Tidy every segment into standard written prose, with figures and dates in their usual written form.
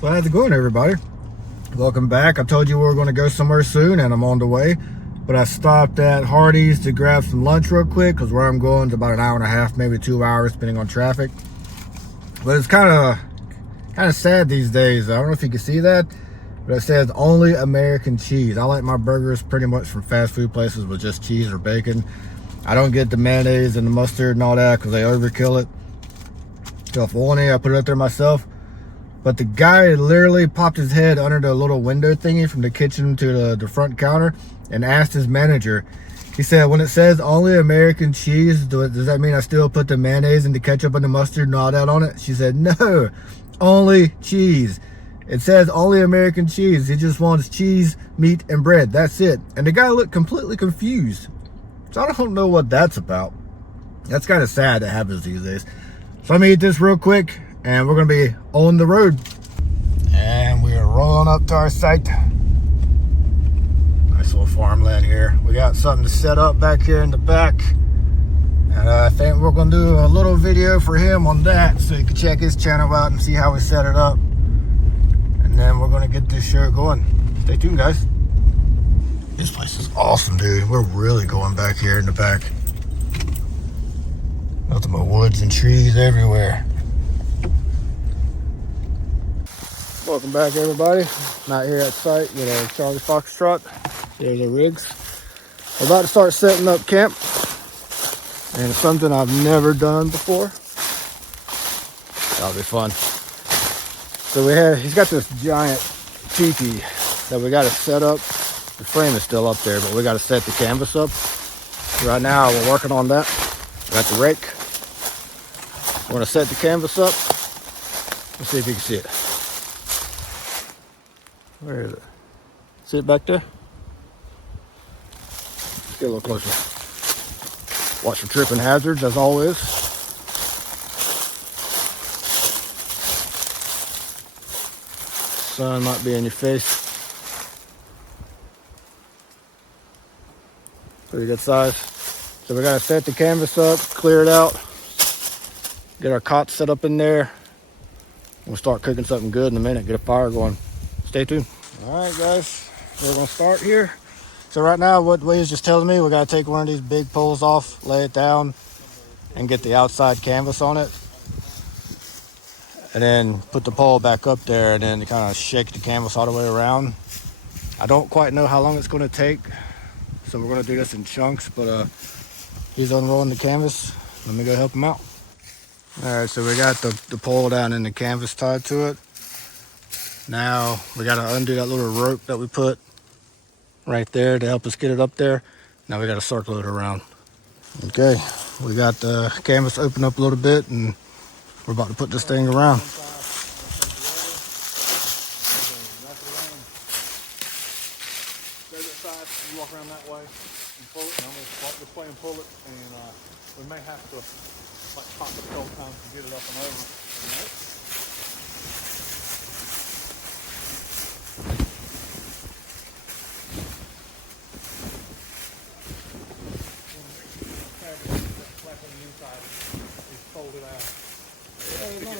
So how's it going, everybody? Welcome back. I told you we were going to go somewhere soon, and I'm on the way. But I stopped at Hardee's to grab some lunch real quick, because where I'm going is about an hour and a half, maybe 2 hours, depending on traffic. But it's kind of sad these days. I don't know if you can see that, but it says only American cheese. I like my burgers pretty much from fast food places with just cheese or bacon. I don't get the mayonnaise and the mustard and all that because they overkill it. So if I want any, I put it up there myself. But the guy literally popped his head under the little window thingy from the kitchen to the front counter and asked his manager. He said, when it says only American cheese, does that mean I still put the mayonnaise and the ketchup and the mustard and all that on it? She said, no, only cheese. It says only American cheese. He just wants cheese, meat, and bread. That's it. And the guy looked completely confused. So I don't know what that's about. That's kind of sad that happens these days. So let me eat this real quick, and we're going to be on the road. And we are rolling up to our site. Nice little farmland here. We got something to set up back here in the back. And I think we're going to do a little video for him on that, so you can check his channel out and see how we set it up. And then we're going to get this show going. Stay tuned, guys. This place is awesome, dude. We're really going back here in the back. Nothing but woods and trees everywhere. Welcome back, everybody. Not here at site with a Charlie Foxtrot. There's the rigs. We're about to start setting up camp. And it's something I've never done before. That'll be fun. So he's got this giant teepee that we got to set up. The frame is still up there, but we got to set the canvas up. Right now, we're working on that. We got the rake. We're going to set the canvas up. Let's see if you can see it. Where is it? See it back there? Let's get a little closer. Watch for tripping hazards, as always. Sun might be in your face. Pretty good size. So we gotta set the canvas up, clear it out, get our cot set up in there. We'll start cooking something good in a minute, get a fire going. Stay tuned. All right, guys, we're gonna start here. So right now, what Lee is just telling me, we gotta take one of these big poles off, lay it down, and get the outside canvas on it. And then put the pole back up there and then kind of shake the canvas all the way around. I don't quite know how long it's gonna take. So we're gonna do this in chunks, but he's unrolling the canvas. Let me go help him out. All right, so we got the pole down and the canvas tied to it. Now we gotta undo that little rope that we put right there to help us get it up there. Now we gotta circle it around. Okay, we got the canvas open up a little bit and we're about to put this thing around. You walk around that way and pull it, and I'm going to walk this way and pull it, and we may have to like pop it a couple times to get it up and over. Right? Flap on the inside is folded out. There we go.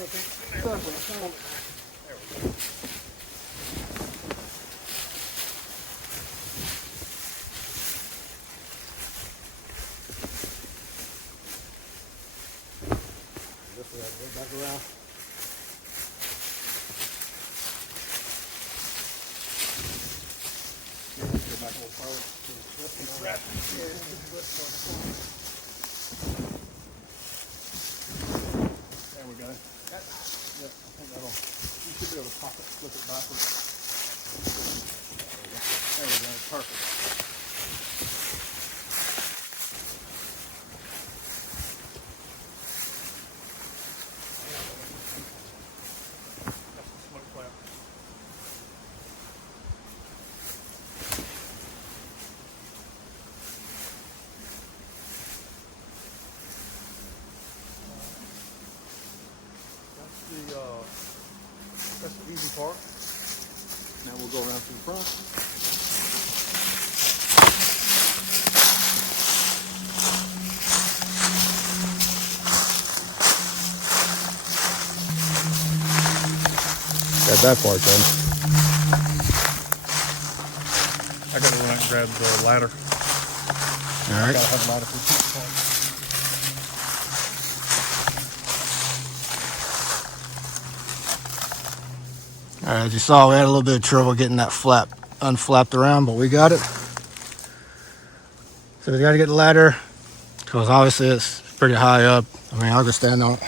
Back around. Go back a little further to the slip. There we go. Yep, I think that'll, you should be able to pop it, flip it backwards. There we go, perfect. That's the easy part. Now we'll go around to the front. Got that part done. I gotta run out and grab the ladder. All right. Gotta have a ladder for the part. All right, as you saw, we had a little bit of trouble getting that flap unflapped around, but we got it. So we got to get the ladder because obviously it's pretty high up. I mean, I'll just stand on it.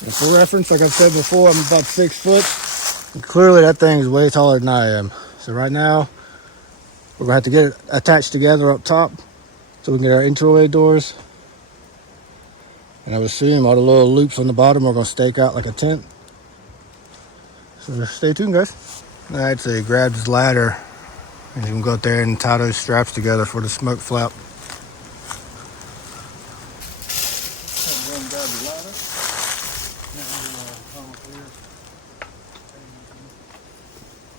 And for reference, like I've said before, I'm about 6 foot. And clearly that thing is way taller than I am. So right now, we're going to have to get it attached together up top so we can get our entryway doors. And I would assume all the little loops on the bottom are going to stake out like a tent. So stay tuned, guys. All right, so he grabbed his ladder and he's going to go up there and tie those straps together for the smoke flap. Go and grab the ladder. Now we'll come up here.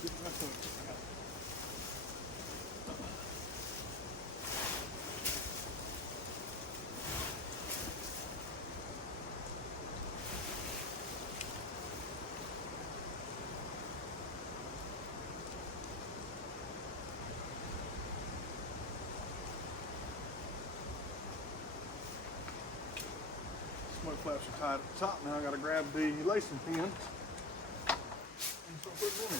Get the rest of it. Smoke flaps are tied at the top. Now I gotta grab the lacing pin and start putting them in.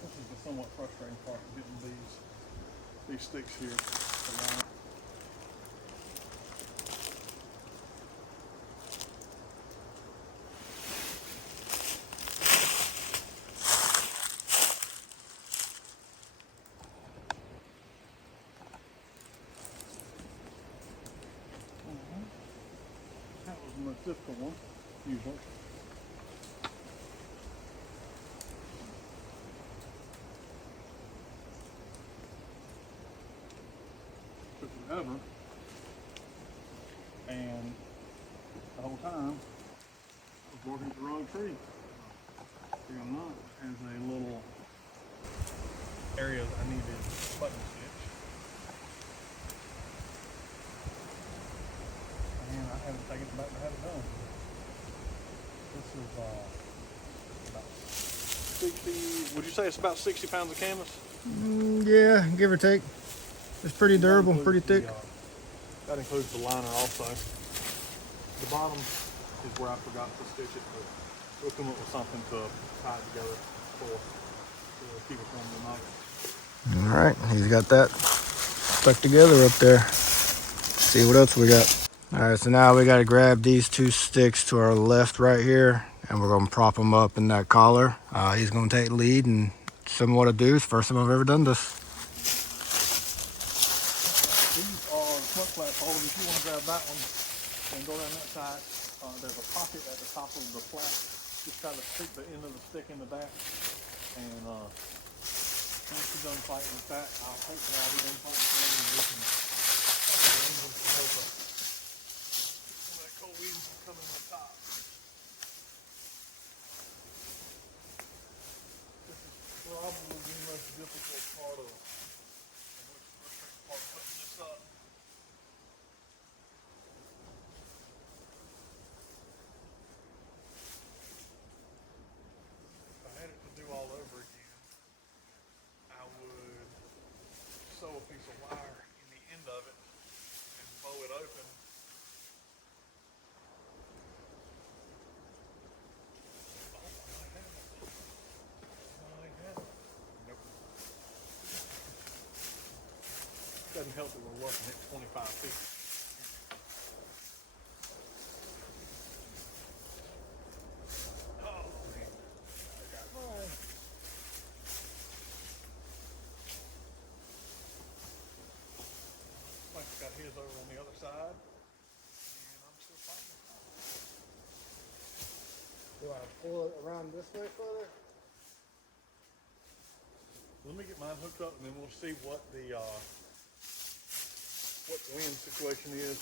This is the somewhat frustrating part of getting these sticks here to line. That was the most difficult one, usually. Took forever. And the whole time, I was working at the wrong tree. Believe it or not, it has a little area that I needed button stitch. And I haven't taken it back to have it done. This is about 60, would you say it's about 60 pounds of canvas? Yeah, give or take. It's pretty durable, pretty thick. That includes the liner also. The bottom is where I forgot to stitch it, but we'll come up with something to tie it together to keep it from the night. All right, he's got that stuck together up there. Let's see what else we got. All right, so now we got to grab these 2 sticks to our left right here, and we're going to prop them up in that collar. He's going to take lead and show me what to do. It's the first time I've ever done this. These are smoke flaps. All of you, if you want to grab that one and go down that side, there's a pocket at the top of the flap. Just try to stick the end of the stick into that. And once you're done fighting with that, hopefully I'll be done fighting with them and we can have the engine to help us. Some of that cold wind is coming on the top. This is probably the most difficult part of putting this up. If I had it to do all over again, I would sew a piece of wire in the end of it and bow it open. Oh, I have it. I have it. Nope. Doesn't help that we're working at 25 feet. Oh, man. I got mine. Mike's got his over on the other side. And I'm still fighting. Do I pull it around this way further? Let me get mine hooked up and then we'll see what what the wind situation is.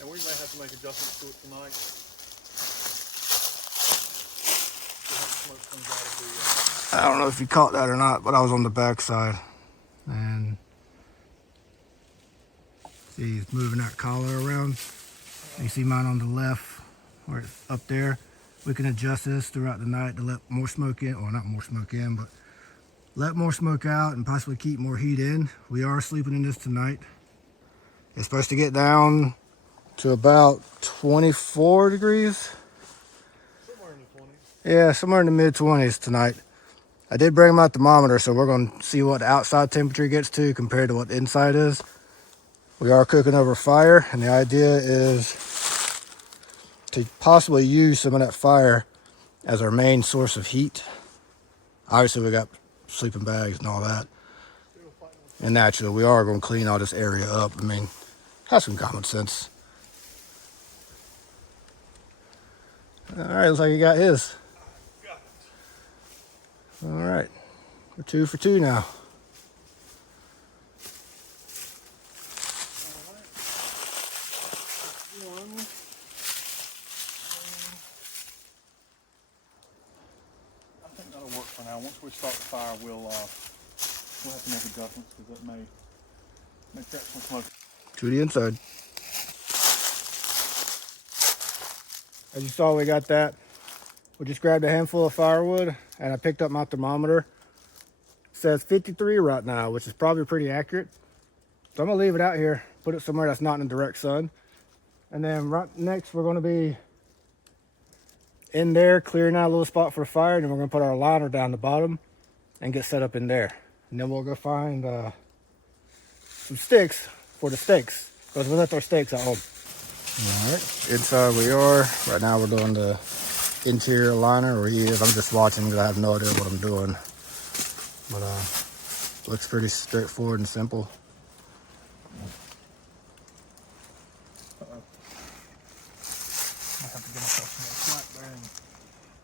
And we may have to make adjustments to it tonight. Smoke comes out of I don't know if you caught that or not, but I was on the back side. And see, he's moving that collar around. You see mine on the left, where it's up there. We can adjust this throughout the night to let more smoke in, or not more smoke in, but let more smoke out and possibly keep more heat in. We are sleeping in this tonight. It's supposed to get down to about 24 degrees. somewhere in the 20s. Yeah, somewhere in the mid 20s tonight. I did bring my thermometer, so we're going to see what the outside temperature gets to compared to what the inside is. We are cooking over fire, and the idea is to possibly use some of that fire as our main source of heat. Obviously, we got sleeping bags and all that. And naturally, we are going to clean all this area up. I mean, have some common sense. All right, looks like he got his. Got it. All right, we're 2 for 2 now. One. I think that'll work for now. Once we start the fire, we'll have to make adjustments because that may catch some smoke. To the inside. As you saw, we got that. We just grabbed a handful of firewood and I picked up my thermometer. It says 53 right now, which is probably pretty accurate. So I'm gonna leave it out here, put it somewhere that's not in the direct sun. And then right next, we're gonna be in there, clearing out a little spot for the fire. And then we're gonna put our liner down the bottom and get set up in there. And then we'll go find some sticks for the steaks, because we left our steaks at home. All right, inside we are. Right now we're doing the interior liner where he is. I'm just watching because I have no idea what I'm doing. But looks pretty straightforward and simple. I have to get myself some more slack there and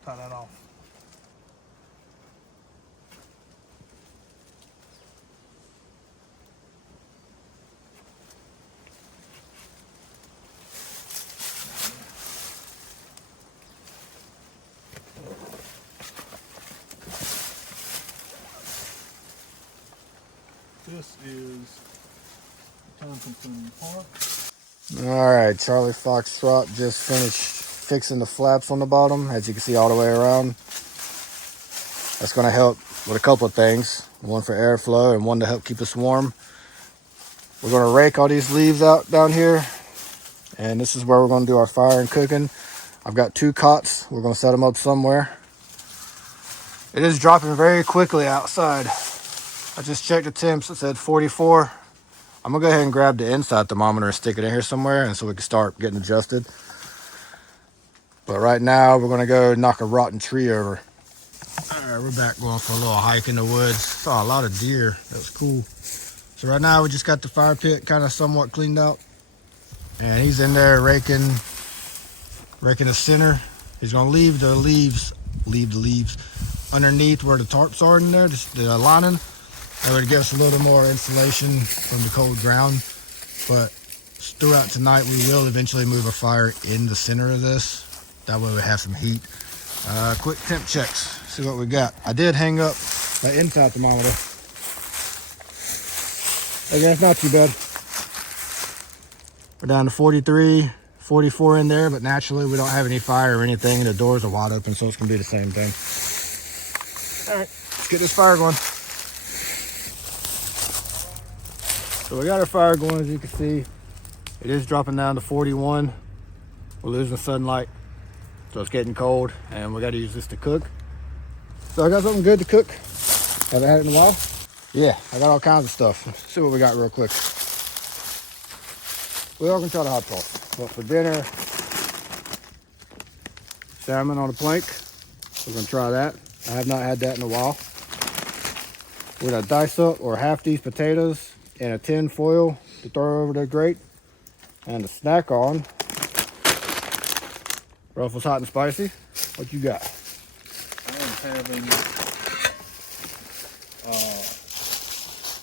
tie that off. This is time-consuming part. All right, Charlie Foxtrot just finished fixing the flaps on the bottom, as you can see all the way around. That's going to help with a couple of things. One for airflow and one to help keep us warm. We're going to rake all these leaves out down here. And this is where we're going to do our fire and cooking. I've got 2 cots. We're going to set them up somewhere. It is dropping very quickly outside. I just checked the temps. It said 44. I'm going to go ahead and grab the inside thermometer and stick it in here somewhere, and so we can start getting adjusted. But right now, we're going to go knock a rotten tree over. All right, we're back going for a little hike in the woods. Saw a lot of deer. That was cool. So right now, we just got the fire pit kind of somewhat cleaned out. And he's in there raking the center. He's going to leave the leaves underneath where the tarps are in there, just the lining. That would give us a little more insulation from the cold ground. But throughout tonight, we will eventually move a fire in the center of this. That way we have some heat. Quick temp checks, see what we got. I did hang up the inside thermometer. Again, it's not too bad. We're down to 43, 44 in there, but naturally we don't have any fire or anything, and the doors are wide open, so it's gonna be the same thing. All right, let's get this fire going. So we got our fire going, as you can see. It is dropping down to 41. We're losing sunlight, so it's getting cold, and we got to use this to cook. So I got something good to cook. Haven't had it in a while. Yeah, I got all kinds of stuff. Let's see what we got real quick. We are gonna try the hot sauce, but for dinner, salmon on a plank. We're gonna try that. I have not had that in a while. We're gonna dice up or half these potatoes in a tin foil to throw over the grate, and to snack on. Ruffles hot and spicy. What you got? I am having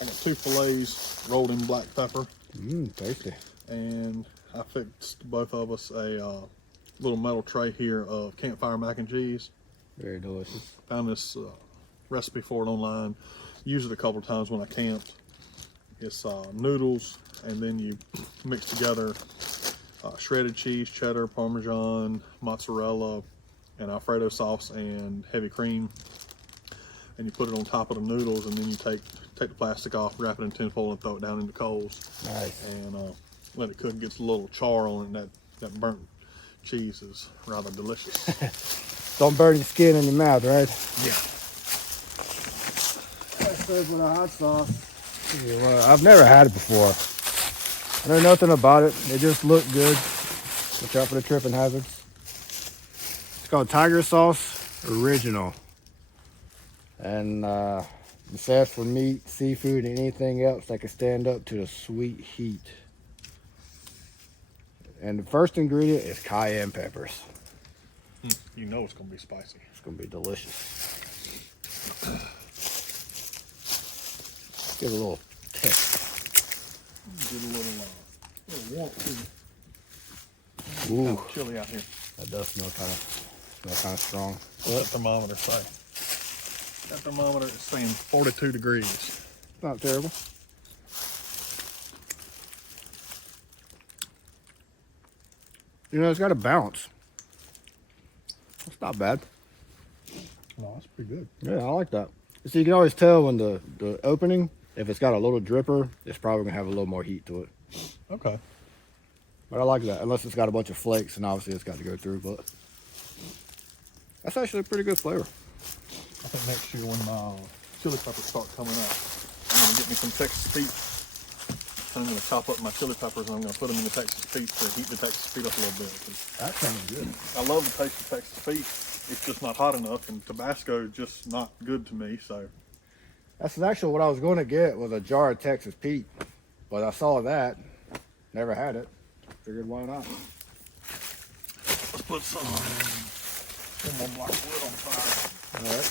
I got 2 fillets rolled in black pepper. Tasty. And I fixed both of us a little metal tray here of campfire mac and cheese. Very delicious. Found this recipe for it online. Used it a couple times when I camped. It's noodles, and then you mix together shredded cheese, cheddar, Parmesan, mozzarella, and Alfredo sauce and heavy cream. And you put it on top of the noodles, and then you take the plastic off, wrap it in tinfoil, and throw it down into coals. Nice. And let it cook. It gets a little char on it. That burnt cheese is rather delicious. Don't burn your skin in your mouth, right? Yeah. That's served with a hot sauce. Yeah, well, I've never had it before. I know nothing about it. It just looked good. Watch out for the tripping hazards. It's called Tiger Sauce Original. And it says for meat, seafood, and anything else that can stand up to the sweet heat. And the first ingredient is cayenne peppers. You know it's going to be spicy. It's going to be delicious. Give it a little tip. Give it a little warmth to Ooh, kind of chilly out here. that does smell kind of strong. What's that thermometer say? That thermometer is saying 42 degrees. Not terrible. You know, it's got a balance. It's not bad. No, that's pretty good. Yeah, I like that. So you can always tell when the opening, if it's got a little dripper, it's probably gonna have a little more heat to it. Okay. But I like that, unless it's got a bunch of flakes, and obviously it's got to go through, but that's actually a pretty good flavor. I think next year when my chili peppers start coming up, I'm gonna get me some Texas Pete. I'm gonna chop up my chili peppers and I'm gonna put them in the Texas Pete to heat the Texas Pete up a little bit. That sounds good. I love the taste of Texas Pete. It's just not hot enough, and Tabasco is just not good to me. So That's actually what I was going to get, was a jar of Texas Pete, but I saw that, never had it. Figured why not? let's put some more block of wood on fire. All right.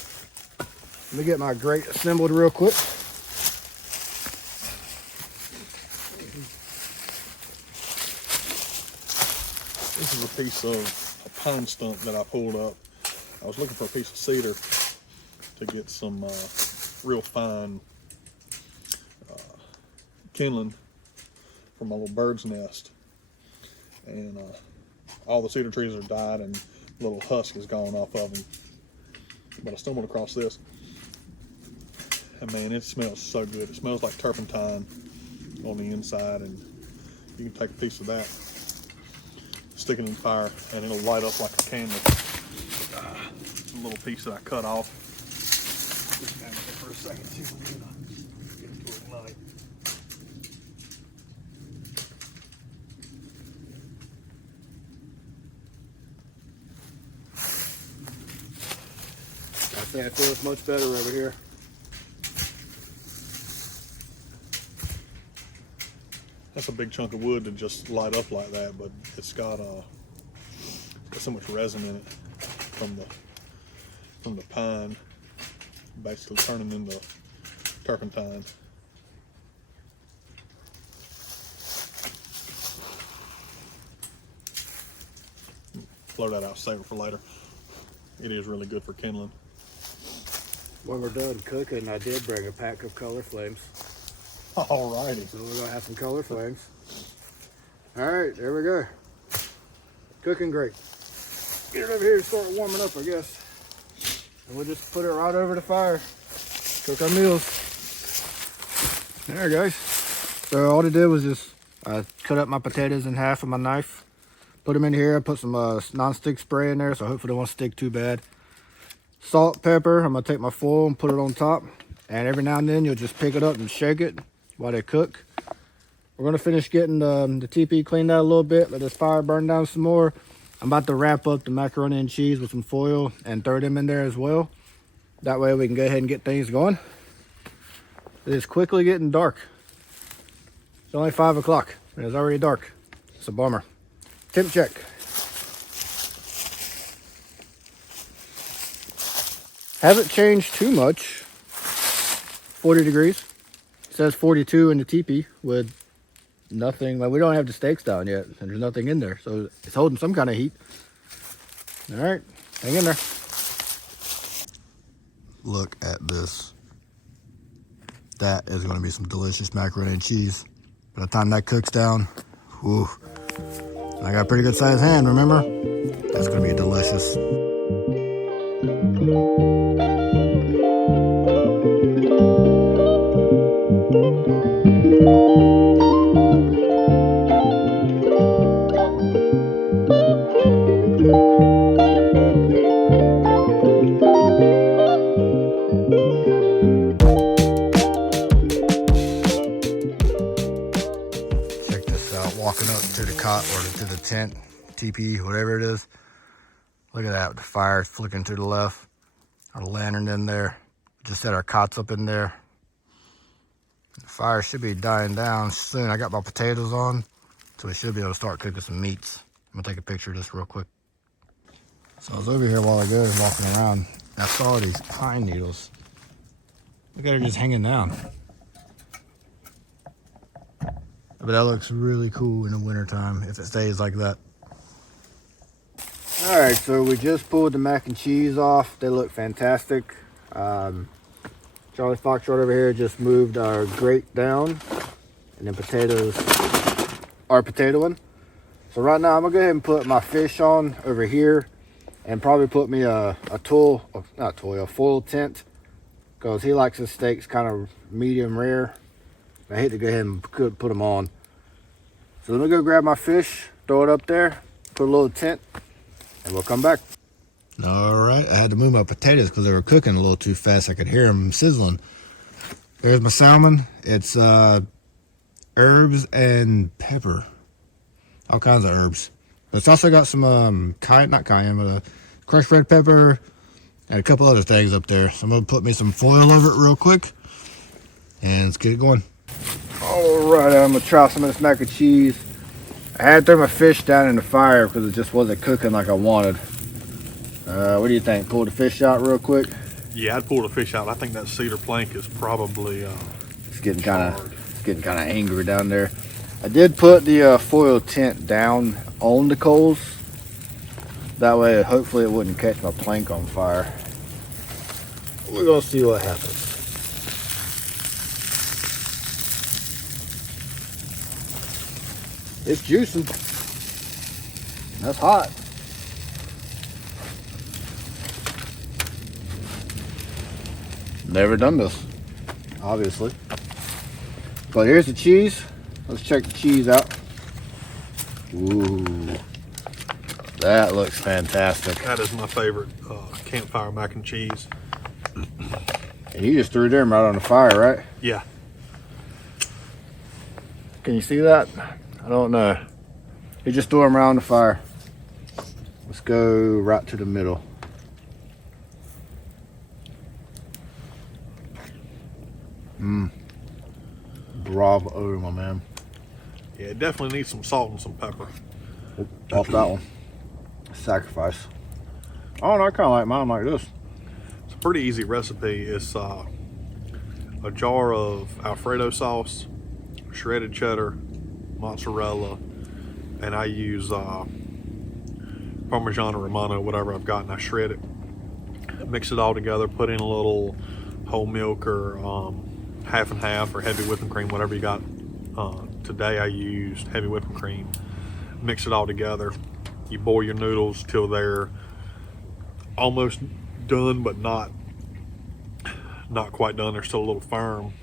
Let me get my grate assembled real quick. This is a piece of a pine stump that I pulled up. I was looking for a piece of cedar to get some real fine kindling from my little bird's nest. And all the cedar trees are died and a little husk has gone off of them. But I stumbled across this. And man, it smells so good. It smells like turpentine on the inside, and you can take a piece of that, stick it in the fire, and it'll light up like a candle. A little piece that I cut off. Just down here for a second, see if we can get it to ignite. I think it feels much better over here. That's a big chunk of wood to just light up like that, but it's got so much resin in it from the pine, basically turning into turpentine. Blow that out, save it for later. It is really good for kindling. When we're done cooking, I did bring a pack of color flames. Alrighty. So we're gonna have some color flames. All right, there we go. Cooking great. Get it over here and start warming up, I guess. And we'll just put it right over the fire. Cook our meals. There, guys. So all I did was just cut up my potatoes in half with my knife. Put them in here. I put some non-stick spray in there, so hopefully they won't stick too bad. Salt, pepper. I'm gonna take my foil and put it on top. And every now and then you'll just pick it up and shake it while they cook. We're gonna finish getting the teepee cleaned out a little bit. Let this fire burn down some more. I'm about to wrap up the macaroni and cheese with some foil and throw them in there as well. That way we can go ahead and get things going. It is quickly getting dark. It's only 5 o'clock and it's already dark. It's a bummer. Temp check. Haven't changed too much. 40 degrees. It says 42 in the teepee with nothing. Like, we don't have the steaks down yet, and there's nothing in there, so it's holding some kind of heat. All right, hang in there. Look at this. That is going to be some delicious macaroni and cheese. By the time that cooks down, whew, I got a pretty good sized hand, remember? That's going to be delicious. Check this out, walking up to the cot or to the tent, teepee, whatever it is. Look at that, the fire flicking to the left. Our lantern in there. Just set our cots up in there. The fire should be dying down soon. I got my potatoes on, so we should be able to start cooking some meats. I'm gonna take a picture of this real quick. So I was over here a while ago walking around. And I saw these pine needles. Look at her just hanging down. But that looks really cool in the wintertime if it stays like that. All right, so we just pulled the mac and cheese off. They look fantastic. Charlie Foxtrot over here just moved our grate down, and then potatoes are potatoing. So right now I'm gonna go ahead and put my fish on over here, and probably put me a foil tent, because he likes his steaks kind of medium rare. I hate to go ahead and put them on. So let me go grab my fish, throw it up there, put a little tent, and we'll come back. All right, I had to move my potatoes because they were cooking a little too fast. I could hear them sizzling. There's my salmon. It's herbs and pepper, all kinds of herbs. But it's also got some crushed red pepper and a couple other things up there. So I'm gonna put me some foil over it real quick, and let's get it going. All right, I'm gonna try some of this mac and cheese. I had to throw my fish down in the fire because it just wasn't cooking like I wanted. What do you think? Pull the fish out real quick? Yeah, I'd pull the fish out. I think that cedar plank is probably It's getting kind of angry down there. I did put the foil tent down on the coals. That way, hopefully it wouldn't catch my plank on fire. We're gonna see what happens. It's juicing. That's hot. Never done this, obviously. But here's the cheese. Let's check the cheese out. Ooh, that looks fantastic. That is my favorite campfire mac and cheese. And you just threw them right on the fire, right? Yeah. Can you see that? I don't know. You just threw them around the fire. Let's go right to the middle. Bravo, my man. Yeah, it definitely needs some salt and some pepper. Off that one. Sacrifice. Oh no, I kind of like mine like this. It's a pretty easy recipe. It's a jar of Alfredo sauce, shredded cheddar, mozzarella, and I use Parmesan or Romano, whatever I've got, and I shred it. Mix it all together, put in a little whole milk or half and half or heavy whipping cream, whatever you got. Today I used heavy whipping cream. Mix it all together. You boil your noodles till they're almost done, but not quite done. They're still a little firm.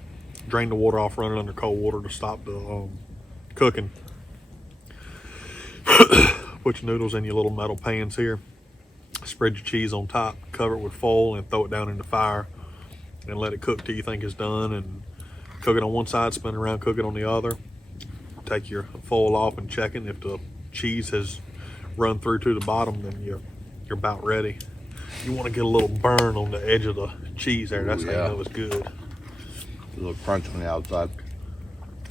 Drain the water off, run it under cold water to stop the cooking. Put your noodles in your little metal pans here. Spread your cheese on top, cover it with foil, and throw it down in the fire. And let it cook till you think it's done. And cook it on one side, spin it around, cook it on the other. Take your foil off and check it. If the cheese has run through to the bottom, then you're about ready. You want to get a little burn on the edge of the cheese there. That's how you know it's good. A little crunch on the outside.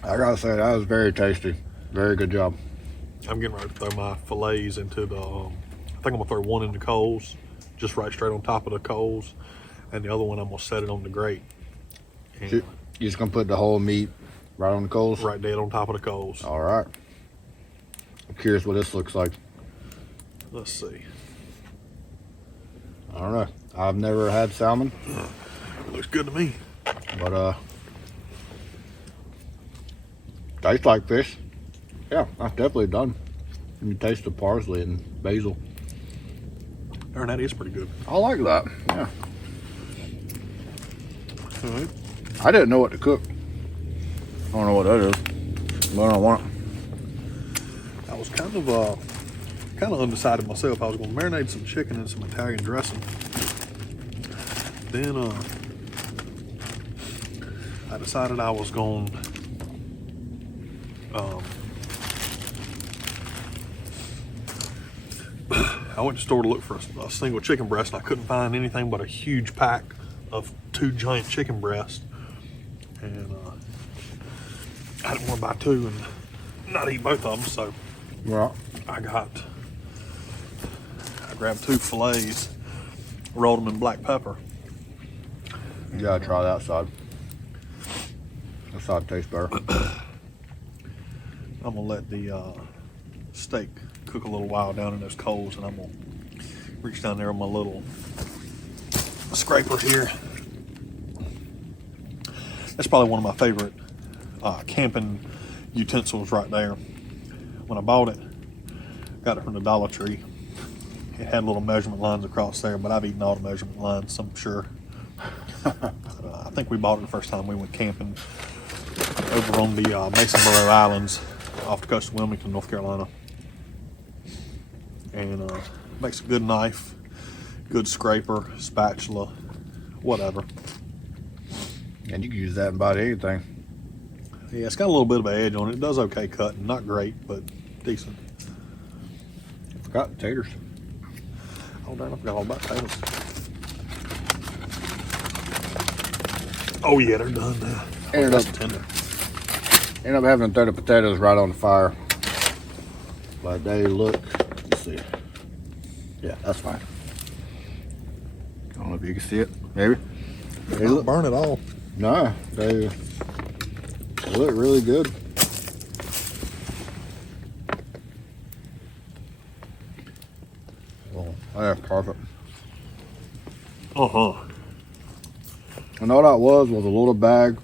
I gotta say, that was very tasty. Very good job. I'm getting ready to throw my fillets into the, I think I'm gonna throw one in the coals, just right straight on top of the coals. And the other one, I'm gonna set it on the grate. And You're just gonna put the whole meat right on the coals? Right dead on top of the coals. All right. I'm curious what this looks like. Let's see. I don't know. I've never had salmon. Looks good to me. But tastes like fish. Yeah, that's definitely done. You taste the parsley and basil. Darn, that is pretty good. I like that. Yeah. All right. I didn't know what to cook. I don't know what that is. But I don't want it. I was kind of undecided myself. I was going to marinate some chicken in some Italian dressing. Then I decided I was going I went to the store to look for a single chicken breast, and I couldn't find anything but a huge pack of 2 giant chicken breasts. And I didn't want to buy 2 and not eat both of them, so Yeah. I grabbed 2 fillets, rolled them in black pepper. You gotta try that side. That side tastes better. I'm gonna let the steak cook a little while down in those coals, and I'm gonna reach down there with my little scraper here. That's probably one of my favorite camping utensils right there. When I bought it, got it from the Dollar Tree. It had little measurement lines across there, but I've eaten all the measurement lines, I'm sure. I think we bought it the first time we went camping over on the Masonboro Islands off the coast of Wilmington, North Carolina. And makes a good knife, good scraper, spatula, whatever. And you can use that in about anything. Yeah, it's got a little bit of an edge on it. It does okay cutting. Not great, but decent. I forgot the taters. Oh, darn, I forgot all about potatoes. Oh, yeah, they're done now. Ended That's up- tender. Ended up having to throw the potatoes right on the fire. But they look, let's see. Yeah, that's fine. I don't know if you can see it. Maybe. They don't burn at all. No, they look really good. Oh, that's perfect. Uh-huh. And all that was a little bag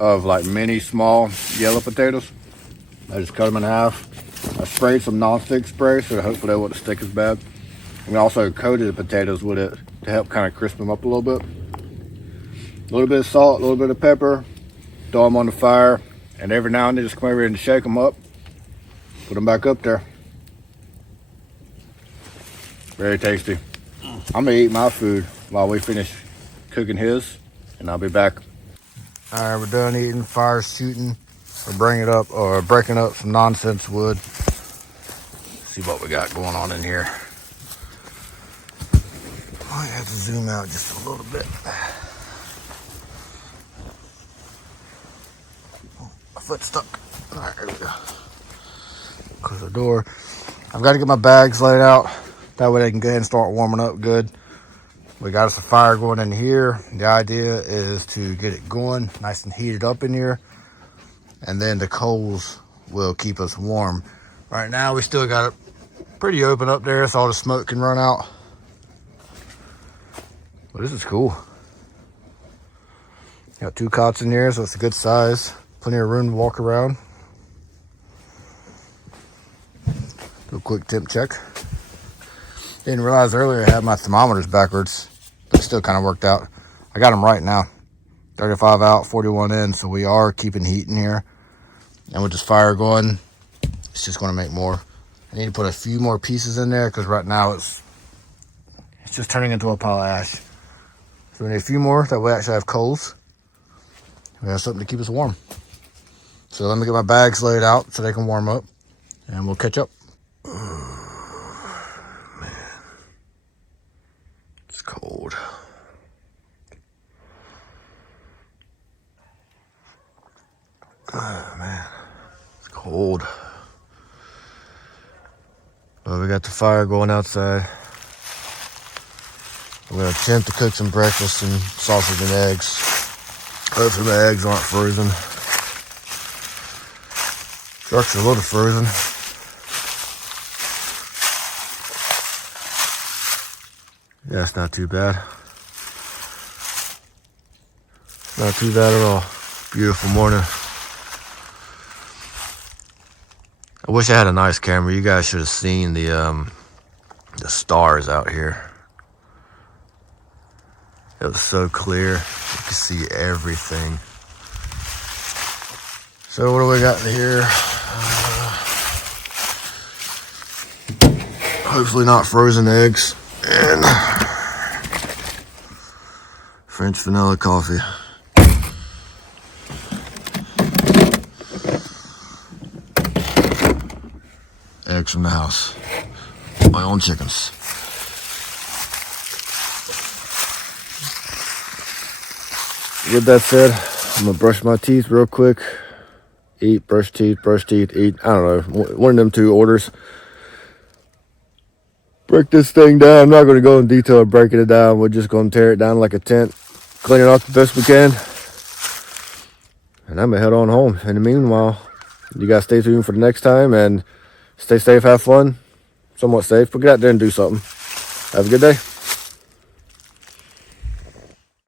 of like mini small yellow potatoes. I just cut them in half. I sprayed some non-stick spray so hopefully they wouldn't stick as bad. And we also coated the potatoes with it to help kind of crisp them up a little bit. A little bit of salt, a little bit of pepper, throw them on the fire, and every now and then just come over and shake them up, put them back up there. Very tasty. I'm gonna eat my food while we finish cooking his, and I'll be back. All right, we're done eating, fire's shooting. We're breaking up some nonsense wood. See what we got going on in here. Might have to zoom out just a little bit. Oh, my foot's stuck. All right, there we go. Close the door. I've got to get my bags laid out. That way they can go ahead and start warming up good. We got us a fire going in here. The idea is to get it going nice and heated up in here. And then the coals will keep us warm. Right now we still got it pretty open up there so all the smoke can run out. But this is cool. Got 2 cots in here, so it's a good size. Plenty of room to walk around. Do a quick temp check. Didn't realize earlier I had my thermometers backwards, but it still kind of worked out. I got them right now. 35 out, 41 in, so we are keeping heat in here. And with this fire going, it's just going to make more. I need to put a few more pieces in there because right now it's just turning into a pile of ash. So we need a few more, that way I actually have coals. We have something to keep us warm. So let me get my bags laid out so they can warm up, and we'll catch up. Man, it's cold. Oh man, it's cold. But we got the fire going outside. I'm gonna attempt to cook some breakfast and sausage and eggs. Hopefully the eggs aren't frozen. Sharks are a little frozen. Yeah, it's not too bad. Not too bad at all. Beautiful morning. I wish I had a nice camera. You guys should have seen the stars out here. It was so clear. You could see everything. So what do we got in here? Hopefully not frozen eggs and French vanilla coffee. Eggs from the house. My own chickens. With that said, I'm gonna brush my teeth real quick. Eat, brush teeth, eat. I don't know, one of them two orders. Break this thing down. I'm not gonna go in detail of breaking it down. We're just gonna tear it down like a tent, clean it up the best we can, and I'm gonna head on home. In the meanwhile, you guys stay tuned for the next time and stay safe, have fun. Somewhat safe, but get out there and do something. Have a good day.